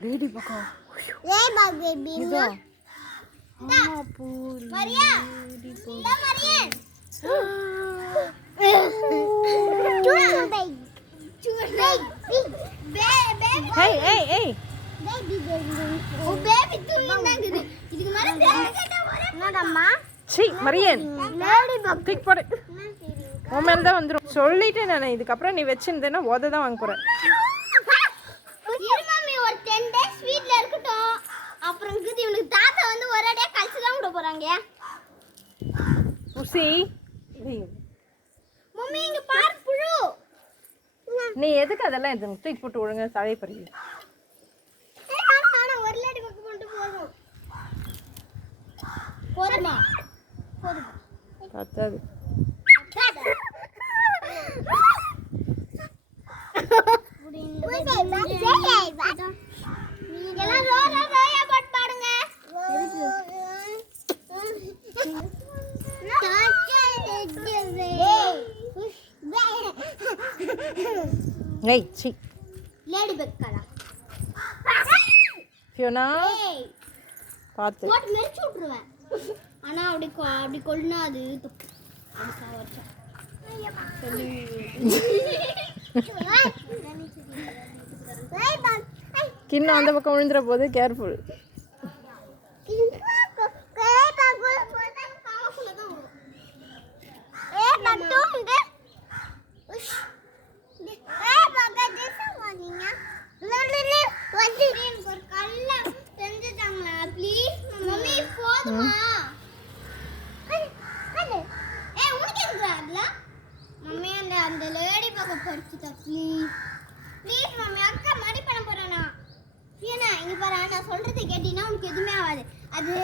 lady பக்கா lady baby இதா அம்மா பூ மரியா லேடி பக்கா இதா மரியன் ஏய் ஏய் ஏய் ஓ பேபி தூங்கினாங்குது இதுக்கு மேல என்னடம்மா சீ மரியன் லேடி பக் தூக்கி போடு உன் மேல தான் வந்துடும் சொல்லிட்டேன் நான் இதுக்கப்புறம் நீ வச்சிருந்தேன்னா ஓத தான் வாங்க போகிறேன் இரு மம்மி ஒரு 10 டேஸ் வீட்ல இருக்கட்டும் அப்புறம் இது இவனுக்கு தாத்தா வந்து ஒரேடியா கழிச்சு தான் விட போறாங்க உசி மம்மி இங்க பாரு புழு நீ எதுக்கு அதெல்லாம் எது தூக்கி போட்டு ஒழுங்கா தலையை பறிவு ஆனா ஒரு லேடி பக்கம் மட்டும் போதும் போதுமா போதுமா பத்தாது ஏய் சி லேடி பக் கலா ஃபியோனா பார்த்து போட்டு மெரிச்சு விட்டுருவேன் ஆனா அப்படி கொல்லுனா அது தப்பு அது சாவச்சா கிண்ணம் அந்த பக்கம் விழுந்துற போது கேர்ஃபுல் அந்த லேடி பக்கம் பறிச்சுட்டா ப்ளீஸ் ப்ளீஸ் மம்மி அக்கா மடி பண்ண போறேனா ஏன்னா இங்க பாரு நான் சொல்றது கேட்டினா உனக்கு எதுவுமே ஆகாது அது